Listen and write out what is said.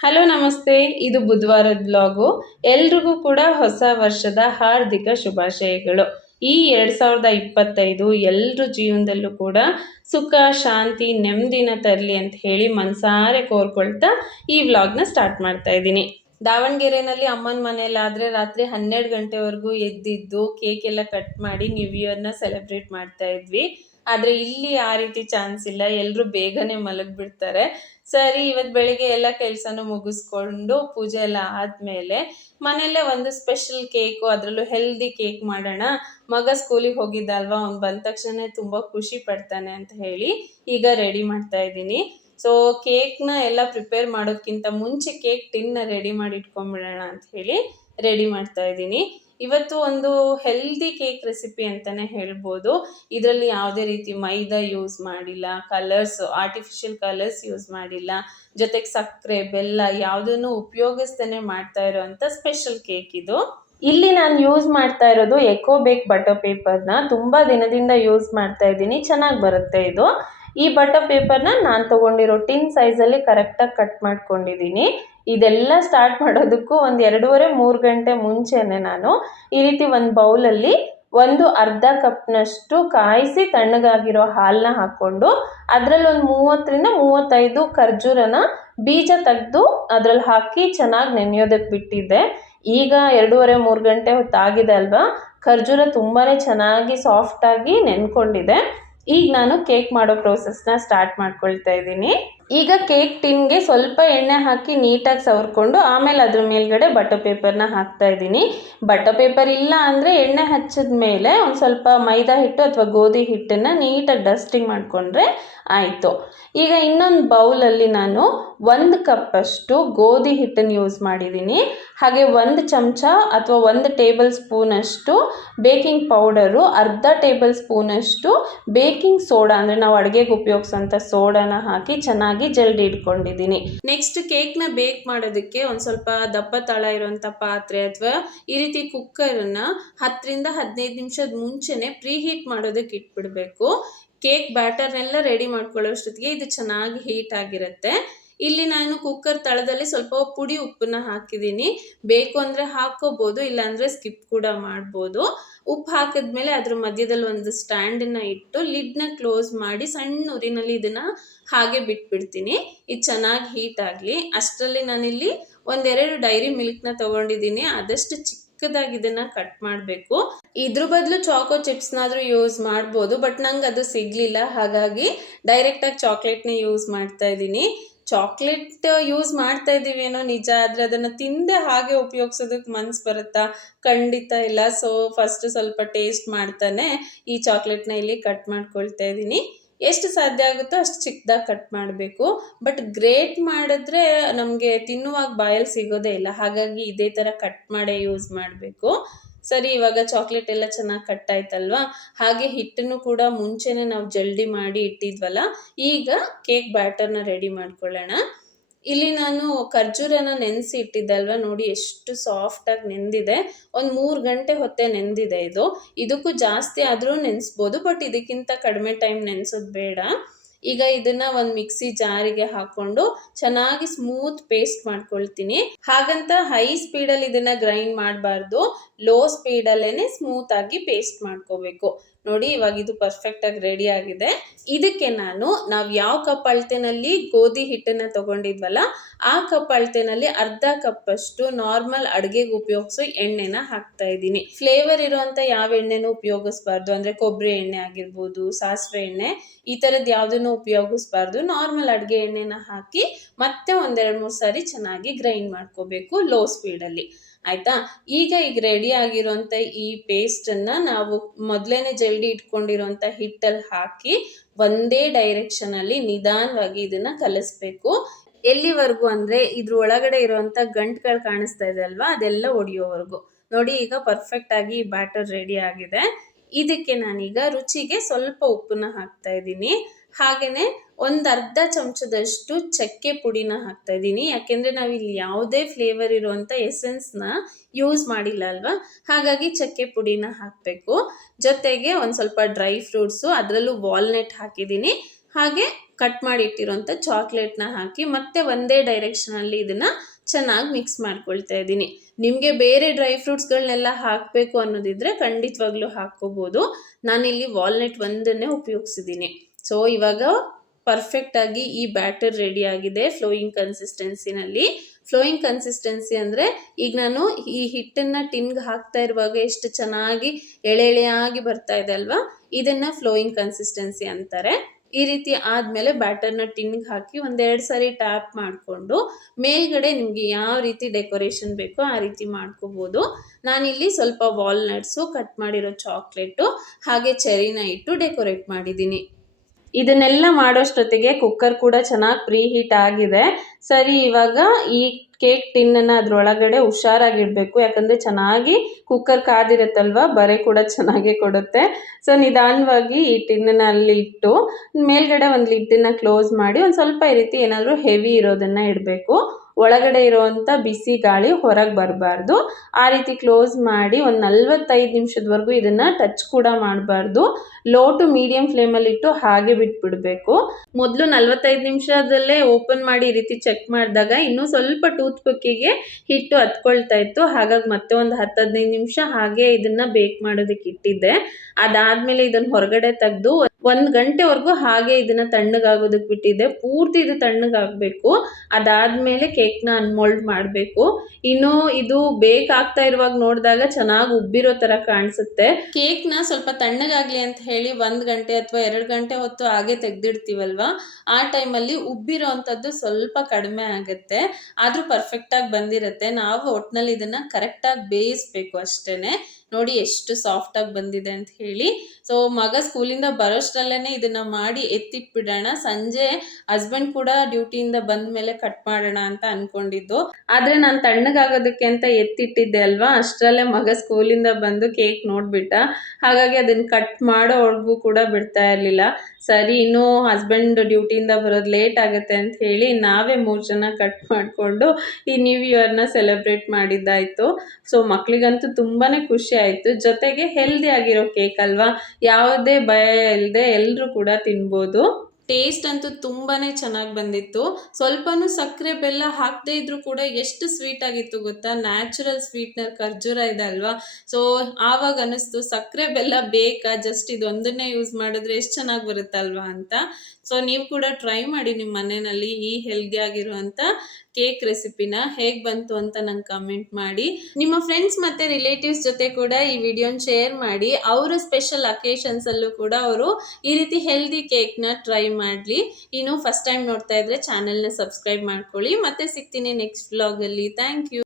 Hello, ನಮಸ್ತೆ. ಇದು ಬುಧವಾರದ blog ಎಲ್ರಿಗೂ ಕೂಡ ಹೊಸ ವರ್ಷದ ಹಾರ್ದಿಕ ಶುಭಾಶಯಗಳು. ಈ ಎರಡು ಸಾವಿರದ ಇಪ್ಪತ್ತೈದು ಎಲ್ಲರ ಜೀವನದಲ್ಲೂ ಕೂಡ ಸುಖ, ಶಾಂತಿ, ನೆಮ್ಮದಿನ ತರಲಿ ಅಂತ ಹೇಳಿ ಮನಸಾರೆ ಕೋರ್ಕೊಳ್ತಾ ಈ ವ್ಲಾಗ್ನ ಸ್ಟಾರ್ಟ್ ಮಾಡ್ತಾ ಇದ್ದೀನಿ. ದಾವಣಗೆರೆನಲ್ಲಿ ಅಮ್ಮನ ಮನೆಯಲ್ಲಾದರೆ ರಾತ್ರಿ ಹನ್ನೆರಡು ಗಂಟೆವರೆಗೂ ಎದ್ದಿದ್ದು ಕೇಕ್ ಎಲ್ಲ ಕಟ್ ಮಾಡಿ ನ್ಯೂ ಇಯರ್ನ ಸೆಲೆಬ್ರೇಟ್ ಮಾಡ್ತಾ ಇದ್ವಿ. ಆದರೆ ಇಲ್ಲಿ ಆ ರೀತಿ ಚಾನ್ಸ್ ಇಲ್ಲ. ಎಲ್ಲರೂ ಬೇಗನೆ ಮಲಗಿಬಿಡ್ತಾರೆ. ಸರಿ ಇವತ್ತು ಬೆಳಿಗ್ಗೆ ಎಲ್ಲ ಕೆಲಸನೂ ಮುಗಿಸ್ಕೊಂಡು ಪೂಜೆ ಎಲ್ಲ ಆದಮೇಲೆ ಮನೆಯಲ್ಲೇ ಒಂದು ಸ್ಪೆಷಲ್ ಕೇಕು ಅದರಲ್ಲೂ ಹೆಲ್ದಿ ಕೇಕ್ ಮಾಡೋಣ. ಮಗ ಸ್ಕೂಲಿಗೆ ಹೋಗಿದ್ದಲ್ವ? ಅವ್ನು ಬಂದ ತಕ್ಷಣ ತುಂಬ ಖುಷಿ ಪಡ್ತಾನೆ ಅಂತ ಹೇಳಿ ಈಗ ರೆಡಿ ಮಾಡ್ತಾ ಇದ್ದೀನಿ. ಸೊ ಕೇಕ್ನ ಎಲ್ಲ ಪ್ರಿಪೇರ್ ಮಾಡೋದಕ್ಕಿಂತ ಮುಂಚೆ ಕೇಕ್ ಟಿನ್ನ ರೆಡಿ ಮಾಡಿ ಇಟ್ಕೊಂಡ್ಬಿಡೋಣ ಅಂತ ಹೇಳಿ ರೆಡಿ ಮಾಡ್ತಾ ಇದ್ದೀನಿ. ಇವತ್ತು ಒಂದು ಹೆಲ್ದಿ ಕೇಕ್ ರೆಸಿಪಿ ಅಂತಾನೆ ಹೇಳ್ಬೋದು. ಇದರಲ್ಲಿ ಯಾವುದೇ ರೀತಿ ಮೈದಾ ಯೂಸ್ ಮಾಡಿಲ್ಲ ಕಲರ್ಸ್ ಆರ್ಟಿಫಿಷಿಯಲ್ ಕಲರ್ಸ್ ಯೂಸ್ ಮಾಡಿಲ್ಲ, ಜೊತೆಗೆ ಸಕ್ಕರೆ, ಬೆಲ್ಲ ಯಾವುದನ್ನು ಉಪಯೋಗಿಸ್ದೇ ಮಾಡ್ತಾ ಇರೋವಂಥ ಸ್ಪೆಷಲ್ ಕೇಕ್ ಇದು. ಇಲ್ಲಿ ನಾನು ಯೂಸ್ ಮಾಡ್ತಾ ಇರೋದು ಎಕೋ ಬೇಕ್ ಬಟರ್ ಪೇಪರ್ನ ತುಂಬ ದಿನದಿಂದ ಯೂಸ್ ಮಾಡ್ತಾ ಇದ್ದೀನಿ. ಚೆನ್ನಾಗಿ ಬರುತ್ತೆ ಇದು. ಈ ಬಟರ್ ಪೇಪರ್ನ ನಾನು ತೊಗೊಂಡಿರೋ ಟಿನ್ ಸೈಜಲ್ಲಿ ಕರೆಕ್ಟಾಗಿ ಕಟ್ ಮಾಡ್ಕೊಂಡಿದ್ದೀನಿ. ಇದೆಲ್ಲ ಸ್ಟಾರ್ಟ್ ಮಾಡೋದಕ್ಕೂ ಒಂದು ಎರಡೂವರೆ, ಮೂರು ಗಂಟೆ ಮುಂಚೆನೆ ನಾನು ಈ ರೀತಿ ಒಂದು ಬೌಲಲ್ಲಿ ಒಂದು ಅರ್ಧ ಕಪ್ನಷ್ಟು ಕಾಯಿಸಿ ತಣ್ಣಗಾಗಿರೋ ಹಾಲನ್ನ ಹಾಕ್ಕೊಂಡು ಅದರಲ್ಲಿ ಒಂದು ಮೂವತ್ತರಿಂದ ಮೂವತ್ತೈದು ಖರ್ಜೂರನ ಬೀಜ ತೆಗೆದು ಅದರಲ್ಲಿ ಹಾಕಿ ಚೆನ್ನಾಗಿ ನೆನೆಯೋದಕ್ಕೆ ಬಿಟ್ಟಿದ್ದೆ. ಈಗ ಎರಡೂವರೆ, ಮೂರು ಗಂಟೆ ಹೊತ್ತಾಗಿದೆ ಅಲ್ವಾ? ಖರ್ಜೂರ ತುಂಬಾ ಚೆನ್ನಾಗಿ ಸಾಫ್ಟಾಗಿ ನೆನ್ಕೊಂಡಿದೆ. ಈಗ ನಾನು ಕೇಕ್ ಮಾಡೋ ಪ್ರೋಸೆಸ್ನ ಸ್ಟಾರ್ಟ್ ಮಾಡ್ಕೊಳ್ತಾ ಇದ್ದೀನಿ. ಈಗ ಕೇಕ್ ಟಿನ್ಗೆ ಸ್ವಲ್ಪ ಎಣ್ಣೆ ಹಾಕಿ ನೀಟಾಗಿ ಸವರ್ಕೊಂಡು ಆಮೇಲೆ ಅದ್ರ ಮೇಲ್ಗಡೆ ಬಟರ್ ಪೇಪರ್ನ ಹಾಕ್ತಾ ಇದ್ದೀನಿ. ಬಟರ್ ಪೇಪರ್ ಇಲ್ಲ ಅಂದರೆ ಎಣ್ಣೆ ಹಚ್ಚಿದ ಮೇಲೆ ಒಂದು ಸ್ವಲ್ಪ ಮೈದಾ ಹಿಟ್ಟು ಅಥವಾ ಗೋಧಿ ಹಿಟ್ಟನ್ನು ನೀಟಾಗಿ ಡಸ್ಟಿಂಗ್ ಮಾಡಿಕೊಂಡ್ರೆ ಆಯಿತು. ಈಗ ಇನ್ನೊಂದು ಬೌಲಲ್ಲಿ ನಾನು ಒಂದು ಕಪ್ಪಷ್ಟು ಗೋಧಿ ಹಿಟ್ಟನ್ನು ಯೂಸ್ ಮಾಡಿದ್ದೀನಿ. ಹಾಗೆ ಒಂದು ಚಮಚ ಅಥವಾ ಒಂದು ಟೇಬಲ್ ಸ್ಪೂನಷ್ಟು ಬೇಕಿಂಗ್ ಪೌಡರು, ಅರ್ಧ ಟೇಬಲ್ ಸ್ಪೂನಷ್ಟು ಬೇಕಿಂಗ್ ಸೋಡಾ, ಅಂದರೆ ನಾವು ಅಡುಗೆಗೆ ಉಪಯೋಗಿಸೋಂಥ ಸೋಡಾನ ಹಾಕಿ ಚೆನ್ನಾಗಿ ಜಲ್ದಿ ಇಟ್ಕೊಂಡಿದ್ದೀನಿ. ನೆಕ್ಸ್ಟ್ ಕೇಕ್ನ ಬೇಕ್ ಮಾಡೋದಕ್ಕೆ ಒಂದು ಸ್ವಲ್ಪ ದಪ್ಪ ತಳ ಇರುವಂಥ ಪಾತ್ರೆ ಅಥವಾ ಈ ರೀತಿ ಕುಕ್ಕರನ್ನು ಹತ್ತರಿಂದ ಹದಿನೈದು ನಿಮಿಷದ ಮುಂಚೆನೆ ಪ್ರೀ ಹೀಟ್ ಮಾಡೋದಕ್ಕೆ ಇಟ್ಬಿಡಬೇಕು. ಕೇಕ್ ಬ್ಯಾಟರ್ನೆಲ್ಲ ರೆಡಿ ಮಾಡ್ಕೊಳ್ಳೋಷ್ಟೊತ್ತಿಗೆ ಇದು ಚೆನ್ನಾಗಿ ಹೀಟ್ ಆಗಿರುತ್ತೆ. ಇಲ್ಲಿ ನಾನು ಕುಕ್ಕರ್ ತಳದಲ್ಲಿ ಸ್ವಲ್ಪ ಪುಡಿ ಉಪ್ಪನ್ನ ಹಾಕಿದ್ದೀನಿ. ಬೇಕು ಅಂದರೆ ಹಾಕೋಬೋದು, ಇಲ್ಲಾಂದರೆ ಸ್ಕಿಪ್ ಕೂಡ ಮಾಡ್ಬೋದು. ಉಪ್ಪು ಹಾಕಿದ್ಮೇಲೆ ಅದ್ರ ಮಧ್ಯದಲ್ಲಿ ಒಂದು ಸ್ಟ್ಯಾಂಡನ್ನ ಇಟ್ಟು ಲಿಡ್ನ ಕ್ಲೋಸ್ ಮಾಡಿ ಸಣ್ಣ ಉರಿನಲ್ಲಿ ಇದನ್ನು ಹಾಗೆ ಬಿಟ್ಬಿಡ್ತೀನಿ. ಇದು ಚೆನ್ನಾಗಿ ಹೀಟ್ ಆಗಲಿ. ಅಷ್ಟರಲ್ಲಿ ನಾನಿಲ್ಲಿ ಒಂದೆರಡು ಡೈರಿ ಮಿಲ್ಕ್ನ ತೊಗೊಂಡಿದ್ದೀನಿ. ಆದಷ್ಟು ಚಿಕ್ಕದಾಗಿ ಇದನ್ನು ಕಟ್ ಮಾಡಬೇಕು. ಇದ್ರ ಬದಲು ಚಾಕೋ ಚಿಪ್ಸ್ನಾದರೂ ಯೂಸ್ ಮಾಡ್ಬೋದು ಬಟ್ ನಂಗೆ ಅದು ಸಿಗಲಿಲ್ಲ. ಹಾಗಾಗಿ ಡೈರೆಕ್ಟಾಗಿ ಚಾಕ್ಲೇಟ್ನೇ ಯೂಸ್ ಮಾಡ್ತಾ ಇದ್ದೀನಿ. ಚಾಕ್ಲೇಟ್ ಯೂಸ್ ಮಾಡ್ತಾ ಇದ್ದೀವಿ ಏನೋ ನಿಜ, ಆದರೆ ಅದನ್ನು ತಿಂದೆ ಹಾಗೆ ಉಪಯೋಗಿಸೋದಕ್ಕೆ ಮನ್ಸು ಬರುತ್ತಾ? ಖಂಡಿತ ಇಲ್ಲ. ಸೊ ಫಸ್ಟ್ ಸ್ವಲ್ಪ ಟೇಸ್ಟ್ ಮಾಡ್ತಾನೆ. ಈ ಚಾಕ್ಲೇಟ್ನ ಇಲ್ಲಿ ಕಟ್ ಮಾಡ್ಕೊಳ್ತಾ ಇದ್ದೀನಿ. ಎಷ್ಟು ಸಾಧ್ಯ ಆಗುತ್ತೋ ಅಷ್ಟು ಚಿಕ್ಕದಾಗಿ ಕಟ್ ಮಾಡಬೇಕು. ಬಟ್ ಗ್ರೇಟ್ ಮಾಡಿದ್ರೆ ನಮಗೆ ತಿನ್ನುವಾಗ ಬಾಯಲ್ಲಿ ಸಿಗೋದೇ ಇಲ್ಲ. ಹಾಗಾಗಿ ಇದೇ ಥರ ಕಟ್ ಮಾಡೇ ಯೂಸ್ ಮಾಡಬೇಕು. ಸರಿ, ಇವಾಗ ಚಾಕ್ಲೇಟ್ ಎಲ್ಲ ಚೆನ್ನಾಗಿ ಕಟ್ ಆಯ್ತಲ್ವಾ ಹಾಗೆ ಹಿಟ್ಟನ್ನು ಕೂಡ ಮುಂಚೆನೆ ನಾವು ಜಲ್ದಿ ಮಾಡಿ ಇಟ್ಟಿದ್ವಲ್ಲ, ಈಗ ಕೇಕ್ ಬ್ಯಾಟರ್ನ ರೆಡಿ ಮಾಡ್ಕೊಳ್ಳೋಣ. ಇಲ್ಲಿ ನಾನು ಖರ್ಜೂರನ ನೆನೆಸಿ ಇಟ್ಟಿದ್ದಲ್ವ ನೋಡಿ, ಎಷ್ಟು ಸಾಫ್ಟಾಗಿ ನೆಂದಿದೆ. ಒಂದು ಮೂರು ಗಂಟೆ ಹೊತ್ತೆ ನೆಂದಿದೆ ಇದು. ಇದಕ್ಕೂ ಜಾಸ್ತಿ ಆದರೂ ನೆನೆಸ್ಬೋದು ಬಟ್ ಇದಕ್ಕಿಂತ ಕಡಿಮೆ ಟೈಮ್ ನೆನೆಸೋದು ಬೇಡ. ಈಗ ಇದನ್ನ ಒಂದು ಮಿಕ್ಸಿ ಜಾರಿಗೆ ಹಾಕೊಂಡು ಚೆನ್ನಾಗಿ ಸ್ಮೂತ್ ಪೇಸ್ಟ್ ಮಾಡ್ಕೊಳ್ತೀನಿ. ಹಾಗಂತ ಹೈ ಸ್ಪೀಡಲ್ಲಿ ಇದನ್ನ ಗ್ರೈಂಡ್ ಮಾಡಬಾರ್ದು. ಲೋ ಸ್ಪೀಡಲ್ಲೇನೆ ಸ್ಮೂತ್ ಆಗಿ ಪೇಸ್ಟ್ ಮಾಡ್ಕೋಬೇಕು. ನೋಡಿ, ಇವಾಗ ಇದು ಪರ್ಫೆಕ್ಟ್ ಆಗಿ ರೆಡಿ ಆಗಿದೆ. ಇದಕ್ಕೆ ನಾನು ನಾವು ಯಾವ ಕಪ್ ಅಳತೆನಲ್ಲಿ ಗೋಧಿ ಹಿಟ್ಟನ್ನ ತಗೊಂಡಿದ್ವಲ್ಲ, ಆ ಕಪ್ ಅಳತೆನಲ್ಲಿ ಅರ್ಧ ಕಪ್ಪಷ್ಟು ನಾರ್ಮಲ್ ಅಡುಗೆಗೆ ಉಪಯೋಗಿಸೋ ಎಣ್ಣೆನ ಹಾಕ್ತಾ ಇದ್ದೀನಿ. ಫ್ಲೇವರ್ ಇರುವಂತ ಯಾವ ಎಣ್ಣೆನೂ ಉಪಯೋಗಿಸ್ಬಾರ್ದು. ಅಂದ್ರೆ ಕೊಬ್ಬರಿ ಎಣ್ಣೆ ಆಗಿರ್ಬೋದು, ಸಾಸಿವೆ ಎಣ್ಣೆ, ಈ ಥರದ್ದು ಯಾವುದನ್ನು ಉಪಯೋಗಿಸ್ಬಾರ್ದು. ನಾರ್ಮಲ್ ಅಡುಗೆ ಎಣ್ಣೆನ ಹಾಕಿ ಮತ್ತೆ ಒಂದೆರಡು ಮೂರು ಸಾರಿ ಚೆನ್ನಾಗಿ ಗ್ರೈಂಡ್ ಮಾಡ್ಕೋಬೇಕು ಲೋ ಸ್ಪೀಡಲ್ಲಿ ಆಯಿತಾ? ಈಗ ಈಗ ರೆಡಿ ಆಗಿರುವಂಥ ಈ ಪೇಸ್ಟನ್ನು ನಾವು ಮೊದಲೇ ಇಟ್ಕೊಂಡಿರೋಂಥ ಹಿಟ್ಟಲ್ಲಿ ಹಾಕಿ ಒಂದೇ ಡೈರೆಕ್ಷನಲ್ಲಿ ನಿಧಾನವಾಗಿ ಇದನ್ನು ಕಲಿಸ್ಬೇಕು. ಎಲ್ಲಿವರೆಗೂ ಅಂದರೆ ಇದ್ರ ಒಳಗಡೆ ಇರುವಂಥ ಗಂಟುಗಳು ಕಾಣಿಸ್ತಾ ಇದೆ ಅಲ್ವಾ? ಅದೆಲ್ಲ ಒಡೆಯೋವರೆಗೂ. ನೋಡಿ, ಈಗ ಪರ್ಫೆಕ್ಟಾಗಿ ಬ್ಯಾಟರ್ ರೆಡಿ ಆಗಿದೆ. ಇದಕ್ಕೆ ನಾನೀಗ ರುಚಿಗೆ ಸ್ವಲ್ಪ ಉಪ್ಪನ್ನ ಹಾಕ್ತಾ ಇದ್ದೀನಿ. ಹಾಗೆಯೇ ಒಂದು ಅರ್ಧ ಚಮಚದಷ್ಟು ಚಕ್ಕೆ ಪುಡಿನ ಹಾಕ್ತಾ ಇದ್ದೀನಿ. ಯಾಕೆಂದರೆ ನಾವಿಲ್ಲಿ ಯಾವುದೇ ಫ್ಲೇವರ್ ಇರುವಂಥ ಎಸೆನ್ಸ್ನ ಯೂಸ್ ಮಾಡಿಲ್ಲ ಅಲ್ವಾ? ಹಾಗಾಗಿ ಚಕ್ಕೆ ಪುಡಿನ ಹಾಕಬೇಕು. ಜೊತೆಗೆ ಒಂದು ಸ್ವಲ್ಪ ಡ್ರೈ ಫ್ರೂಟ್ಸು ಅದರಲ್ಲೂ ವಾಲ್ನೆಟ್ ಹಾಕಿದ್ದೀನಿ. ಹಾಗೆ ಕಟ್ ಮಾಡಿ ಇಟ್ಟಿರೋಂಥ ಚಾಕ್ಲೇಟ್ನ ಹಾಕಿ ಮತ್ತೆ ಒಂದೇ ಡೈರೆಕ್ಷನಲ್ಲಿ ಇದನ್ನು ಚೆನ್ನಾಗಿ ಮಿಕ್ಸ್ ಮಾಡ್ಕೊಳ್ತಾ ಇದ್ದೀನಿ. ನಿಮಗೆ ಬೇರೆ ಡ್ರೈ ಫ್ರೂಟ್ಸ್ಗಳನ್ನೆಲ್ಲ ಹಾಕಬೇಕು ಅನ್ನೋದಿದ್ರೆ ಖಂಡಿತವಾಗ್ಲೂ ಹಾಕ್ಕೋಬೋದು. ನಾನಿಲ್ಲಿ ವಾಲ್ನಟ್ ಒಂದನ್ನೇ ಉಪಯೋಗಿಸಿದ್ದೀನಿ. ಸೊ ಇವಾಗ ಪರ್ಫೆಕ್ಟಾಗಿ ಈ ಬ್ಯಾಟರ್ ರೆಡಿ ಆಗಿದೆ ಫ್ಲೋಯಿಂಗ್ ಕನ್ಸಿಸ್ಟೆನ್ಸಿನಲ್ಲಿ ಫ್ಲೋಯಿಂಗ್ ಕನ್ಸಿಸ್ಟೆನ್ಸಿ ಅಂದರೆ ಈಗ ನಾನು ಈ ಹಿಟ್ಟನ್ನು ಟಿನ್ಗೆ ಹಾಕ್ತಾ ಇರುವಾಗ ಎಷ್ಟು ಚೆನ್ನಾಗಿ ಎಳೆ ಎಳೆಯಾಗಿ ಬರ್ತಾ ಇದೆ ಅಲ್ವಾ? ಇದನ್ನು ಫ್ಲೋಯಿಂಗ್ ಕನ್ಸಿಸ್ಟೆನ್ಸಿ ಅಂತಾರೆ. ಈ ರೀತಿ ಆದಮೇಲೆ ಬ್ಯಾಟರ್ನ ಟಿನ್ಗೆ ಹಾಕಿ ಒಂದೆರಡು ಸಾರಿ ಟ್ಯಾಪ್ ಮಾಡಿಕೊಂಡು ಮೇಲ್ಗಡೆ ನಿಮಗೆ ಯಾವ ರೀತಿ ಡೆಕೋರೇಷನ್ ಬೇಕೋ ಆ ರೀತಿ ಮಾಡ್ಕೋಬೋದು. ನಾನಿಲ್ಲಿ ಸ್ವಲ್ಪ ವಾಲ್ನಟ್ಸು ಕಟ್ ಮಾಡಿರೋ ಚಾಕ್ಲೇಟು ಹಾಗೆ ಚೆರಿನ ಇಟ್ಟು ಡೆಕೋರೇಟ್ ಮಾಡಿದ್ದೀನಿ. ಇದನ್ನೆಲ್ಲ ಮಾಡೋಷ್ಟೊತ್ತಿಗೆ ಕುಕ್ಕರ್ ಕೂಡ ಚೆನ್ನಾಗಿ ಪ್ರೀ ಹೀಟ್ ಆಗಿದೆ. ಸರಿ, ಇವಾಗ ಈ ಕೇಕ್ ಟಿನ್ನನ್ನು ಅದರೊಳಗಡೆ ಹುಷಾರಾಗಿಡಬೇಕು. ಯಾಕಂದರೆ ಚೆನ್ನಾಗಿ ಕುಕ್ಕರ್ ಕಾದಿರುತ್ತಲ್ವ? ಬರೆ ಕೂಡ ಚೆನ್ನಾಗೇ ಕೊಡುತ್ತೆ. ಸೊ ನಿಧಾನವಾಗಿ ಈ ಟಿನ್ನನ್ನು ಅಲ್ಲಿ ಇಟ್ಟು, ಮೇಲ್ಗಡೆ ಒಂದು ಲಿಡ್ಡನ್ನು ಕ್ಲೋಸ್ ಮಾಡಿ ಒಂದು ಸ್ವಲ್ಪ ಈ ರೀತಿ ಏನಾದರೂ ಹೆವಿ ಇರೋದನ್ನು ಇಡಬೇಕು. ಒಳಗಡೆ ಇರುವಂಥ ಬಿಸಿ ಗಾಳಿ ಹೊರಗೆ ಬರಬಾರ್ದು. ಆ ರೀತಿ ಕ್ಲೋಸ್ ಮಾಡಿ ಒಂದು ನಲ್ವತ್ತೈದು ನಿಮಿಷದವರೆಗೂ ಇದನ್ನು ಟಚ್ ಕೂಡ ಮಾಡಬಾರ್ದು. ಲೋ ಟು ಮೀಡಿಯಂ ಫ್ಲೇಮಲ್ಲಿ ಇಟ್ಟು ಹಾಗೆ ಬಿಟ್ಬಿಡಬೇಕು. ಮೊದಲು ನಲ್ವತ್ತೈದು ನಿಮಿಷದಲ್ಲೇ ಓಪನ್ ಮಾಡಿ ಈ ರೀತಿ ಚೆಕ್ ಮಾಡಿದಾಗ ಇನ್ನೂ ಸ್ವಲ್ಪ ಟೂತ್ ಪಿಕ್ಕಿಗೆ ಹಿಟ್ಟು ಹತ್ಕೊಳ್ತಾ ಇತ್ತು. ಹಾಗಾಗಿ ಮತ್ತೆ ಒಂದು ಹತ್ತು ಹದಿನೈದು ನಿಮಿಷ ಹಾಗೆ ಇದನ್ನು ಬೇಕ್ ಮಾಡೋದಕ್ಕೆ ಇಟ್ಟಿದ್ದೆ. ಅದಾದಮೇಲೆ ಇದನ್ನು ಹೊರಗಡೆ ತೆಗೆದು ಒಂದು ಗಂಟೆವರೆಗೂ ಹಾಗೆ ಇದನ್ನು ತಣ್ಣಗಾಗೋದಕ್ಕೆ ಬಿಟ್ಟಿದ್ದೆ. ಪೂರ್ತಿ ಇದು ತಣ್ಣಗಾಗಬೇಕು. ಅದಾದಮೇಲೆ ಕೇಕ್ನ ಅನ್ಮೋಲ್ಡ್ ಮಾಡಬೇಕು. ಇನ್ನು ಇದು ಬೇಕಾಗ್ತಾ ಇರುವಾಗ ನೋಡಿದಾಗ ಚೆನ್ನಾಗಿ ಉಬ್ಬಿರೋ ತರ ಕಾಣಿಸುತ್ತೆ. ಕೇಕ್ನ ಸ್ವಲ್ಪ ತಣ್ಣಗಾಗ್ಲಿ ಅಂತ ಹೇಳಿ ಒಂದು ಗಂಟೆ ಅಥವಾ ಎರಡು ಗಂಟೆ ಹೊತ್ತು ಹಾಗೆ ತೆಗ್ದಿಡ್ತೀವಲ್ವಾ? ಆ ಟೈಮಲ್ಲಿ ಉಬ್ಬಿರೋ ಅಂಥದ್ದು ಸ್ವಲ್ಪ ಕಡಿಮೆ ಆಗುತ್ತೆ. ಆದರೂ ಪರ್ಫೆಕ್ಟಾಗಿ ಬಂದಿರುತ್ತೆ. ನಾವು ಒಟ್ಟಿನಲ್ಲಿ ಇದನ್ನು ಕರೆಕ್ಟಾಗಿ ಬೇಯಿಸ್ಬೇಕು ಅಷ್ಟೇ ನೋಡಿ ಎಷ್ಟು ಸಾಫ್ಟಾಗಿ ಬಂದಿದೆ ಅಂತ ಹೇಳಿ. ಸೊ ಮಗ ಸ್ಕೂಲಿಂದ ಬರೋಷ್ಟರಲ್ಲೇ ಇದನ್ನು ಮಾಡಿ ಎತ್ತಿಟ್ಬಿಡೋಣ. ಸಂಜೆ ಹಸ್ಬೆಂಡ್ ಕೂಡ ಡ್ಯೂಟಿಯಿಂದ ಬಂದ ಮೇಲೆ ಕಟ್ ಮಾಡೋಣ ಅಂತ ಅಂದ್ಕೊಂಡಿದ್ದು ಆದ್ರೆ ನಾನು ತಣ್ಣಗಾಗೋದಕ್ಕೆ ಅಂತ ಎತ್ತಿಟ್ಟಿದ್ದೆ ಅಲ್ವಾ? ಅಷ್ಟರಲ್ಲೇ ಮಗ ಸ್ಕೂಲಿಂದ ಬಂದು ಕೇಕ್ ನೋಡ್ಬಿಟ್ಟ. ಹಾಗಾಗಿ ಅದನ್ನ ಕಟ್ ಮಾಡೋವರೆಗೂ ಕೂಡ ಬಿಡ್ತಾ ಇರಲಿಲ್ಲ. ಸರಿ, ಇನ್ನೂ ಹಸ್ಬೆಂಡ್ ಡ್ಯೂಟಿಯಿಂದ ಬರೋದು ಲೇಟ್ ಆಗುತ್ತೆ ಅಂತ ಹೇಳಿ ನಾವೇ ಮೂರು ಜನ ಕಟ್ ಮಾಡಿಕೊಂಡು ಈ ನ್ಯೂ ಇಯರ್ನ ಸೆಲೆಬ್ರೇಟ್ ಮಾಡಿದ್ದಾಯಿತು. ಸೊ ಮಕ್ಳಿಗಂತೂ ತುಂಬಾ ಖುಷಿ ಆಯಿತು. ಜೊತೆಗೆ ಹೆಲ್ದಿ ಆಗಿರೋ ಕೇಕ್ ಅಲ್ವಾ? ಯಾವುದೇ ಭಯ ಇಲ್ಲದೆ ಎಲ್ಲರೂ ಕೂಡ ತಿನ್ಬೋದು. ಟೇಸ್ಟ್ ಅಂತೂ ತುಂಬಾ ಚೆನ್ನಾಗಿ ಬಂದಿತ್ತು. ಸ್ವಲ್ಪನೂ ಸಕ್ಕರೆ, ಬೆಲ್ಲ ಹಾಕದೇ ಇದ್ರೂ ಕೂಡ ಎಷ್ಟು ಸ್ವೀಟ್ ಆಗಿತ್ತು ಗೊತ್ತಾ? ನ್ಯಾಚುರಲ್ ಸ್ವೀಟ್ನರ್ ಖರ್ಜೂರ ಇದೆ ಅಲ್ವಾ? ಸೊ ಆವಾಗ ಅನ್ನಿಸ್ತು, ಸಕ್ಕರೆ, ಬೆಲ್ಲ ಬೇಕಾ? ಜಸ್ಟ್ ಇದೊಂದನ್ನೇ ಯೂಸ್ ಮಾಡಿದ್ರೆ ಎಷ್ಟು ಚೆನ್ನಾಗಿ ಬರುತ್ತಲ್ವಾ ಅಂತ. ಸೊ ನೀವು ಕೂಡ ಟ್ರೈ ಮಾಡಿ ನಿಮ್ಮ ಮನೆಯಲ್ಲಿ ಈ ಹೆಲ್ದಿ ಆಗಿರುವಂಥ ಕೇಕ್ ರೆಸಿಪಿನ ಹೇಗೆ ಬಂತು ಅಂತ ನಂಗೆ ಕಮೆಂಟ್ ಮಾಡಿ. ನಿಮ್ಮ ಫ್ರೆಂಡ್ಸ್ ಮತ್ತು ರಿಲೇಟಿವ್ಸ್ ಜೊತೆ ಕೂಡ ಈ ವಿಡಿಯೋನ ಶೇರ್ ಮಾಡಿ. ಅವರ ಸ್ಪೆಷಲ್ ಅಕೇಶನ್ಸಲ್ಲೂ ಕೂಡ ಅವರು ಈ ರೀತಿ ಹೆಲ್ದಿ ಕೇಕ್ನ ಟ್ರೈ ಮಾಡಲಿ. ಇನ್ನು ಫಸ್ಟ್ ಟೈಮ್ ನೋಡ್ತಾ ಇದ್ರೆ ಚಾನೆಲ್ನ ಸಬ್ಸ್ಕ್ರೈಬ್ ಮಾಡ್ಕೊಳ್ಳಿ. ಮತ್ತೆ ಸಿಗ್ತೀನಿ ನೆಕ್ಸ್ಟ್ ವ್ಲಾಗಲ್ಲಿ ಥ್ಯಾಂಕ್ ಯು